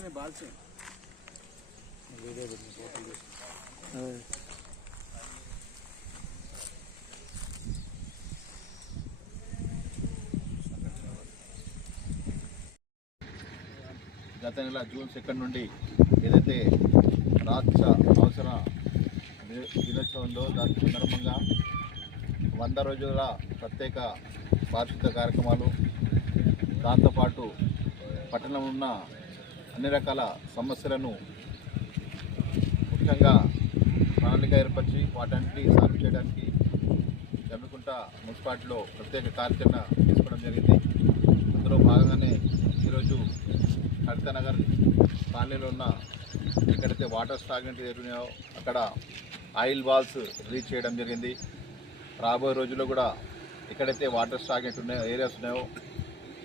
గత నెల June second నుండి ఏదైతే రాత్ర అవసర దినోత్సవంలో దాని సందర్భంగా వంద రోజుల ప్రత్యేక వార్షిక కార్యక్రమాలు దాంతోపాటు పట్టణం ఉన్న అన్ని రకాల సమస్యలను ముఖ్యంగా ప్రణాళిక ఏర్పరిచి వాటన్నిటి సాల్వ్ చేయడానికి జమ్మికుంట మున్సిపాలిటీలో ప్రత్యేక కార్యాచరణ తీసుకోవడం జరిగింది అందులో భాగంగానే ఈరోజు హరితనగర్ కాలనీలో ఉన్న ఎక్కడైతే వాటర్ స్టాగ్నెంట్ జరిగినాయో అక్కడ ఆయిల్ బాల్స్ రిలీజ్ చేయడం జరిగింది రాబోయే రోజుల్లో కూడా ఎక్కడైతే వాటర్ స్టాగ్నెంట్ ఉన్నాయో ఏరియాస్ ఉన్నాయో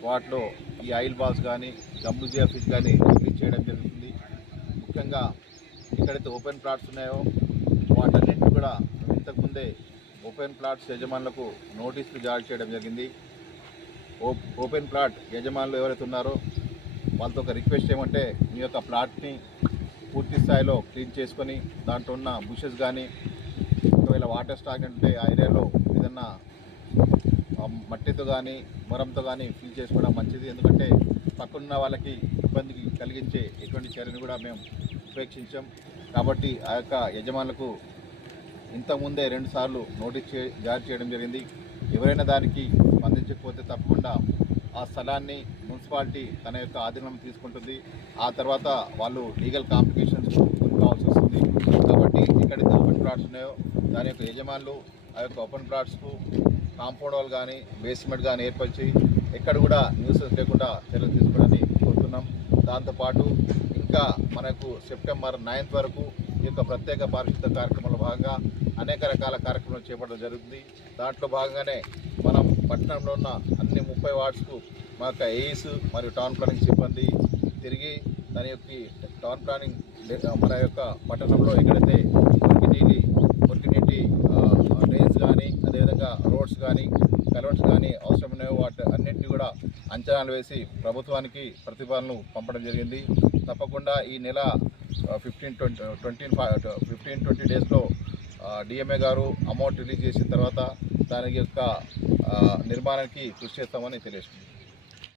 వాటిలో ఈ ఆయిల్ బాల్స్ కానీ డబ్ల్యూజీఎఫ్ ఆఫీస్ కానీ రిలీజ్ చేయడం జరుగుతుంది ముఖ్యంగా ఎక్కడైతే ఓపెన్ ప్లాట్స్ ఉన్నాయో వాటన్నింటి కూడా ఇంతకుముందే ఓపెన్ ప్లాట్స్ యజమానులకు నోటీసులు జారీ చేయడం జరిగింది ఓపెన్ ప్లాట్ యజమానులు ఎవరైతే ఉన్నారో వాళ్ళతో ఒక రిక్వెస్ట్ ఏమంటే మీ యొక్క ప్లాట్ని పూర్తి స్థాయిలో క్లీన్ చేసుకొని దాంట్లో ఉన్న బుషెస్ కానీ ఒకవేళ వాటర్ స్టాక్ అంటే ఆ ఏరియాలో మట్టితో కానీ మురంతో కానీ ఫిల్ చేసుకోవడం మంచిది ఎందుకంటే పక్కనున్న వాళ్ళకి ఇబ్బంది కలిగించే ఎటువంటి చర్యను కూడా మేము ఉపేక్షించాం కాబట్టి ఆ యొక్క యజమానులకు ఇంతకుముందే రెండుసార్లు నోటీస్ చే జారీ చేయడం జరిగింది ఎవరైనా దానికి స్పందించకపోతే తప్పకుండా ఆ స్థలాన్ని మున్సిపాలిటీ తన యొక్క ఆధీనంలో తీసుకుంటుంది ఆ తర్వాత వాళ్ళు లీగల్ కాంప్లికేషన్స్ కావాల్సి వస్తుంది కాబట్టి ఎక్కడైతే ఓపెన్ ప్లాట్స్ ఉన్నాయో దాని యొక్క యజమానులు ఆ యొక్క ఓపెన్ ప్లాట్స్కు కాంపౌండ్ వాళ్ళు కానీ బేస్మెంట్ కానీ ఏర్పరిచి ఎక్కడ కూడా న్యూస్ లేకుండా చర్యలు తీసుకోవాలని కోరుతున్నాం దాంతోపాటు ఇంకా మనకు సెప్టెంబర్ నైన్త్ వరకు ఈ యొక్క ప్రత్యేక పారిశుద్ధ కార్యక్రమంలో భాగంగా అనేక రకాల కార్యక్రమాలు చేపట్టడం జరుగుతుంది దాంట్లో భాగంగానే మనం పట్టణంలో ఉన్న అన్ని ముప్పై వార్డ్స్కు మా యొక్క ఏఈస్ మరియు టౌన్ ప్లానింగ్ సిబ్బంది తిరిగి దాని యొక్క టౌన్ ప్లానింగ్ మన యొక్క పట్టణంలో ఎక్కడైతే మురికి నీటి మురికి నీటి డ్రైన్స్ కానీ విధంగా రోడ్స్ కానీ కలవట్స్ కానీ అవసరమైన వాటి అన్నింటినీ కూడా అంచనాలు వేసి ప్రభుత్వానికి ప్రతిపాదనలు పంపడం జరిగింది తప్పకుండా ఈ నెల ఫిఫ్టీన్ ట్వంటీ ట్వంటీన్ ఫిఫ్టీన్ ట్వంటీ డేస్లో డిఎంఏ గారు అమౌంట్ రిలీజ్ చేసిన తర్వాత దాని యొక్క నిర్మాణానికి కృషి చేస్తామని తెలియజేస్తుంది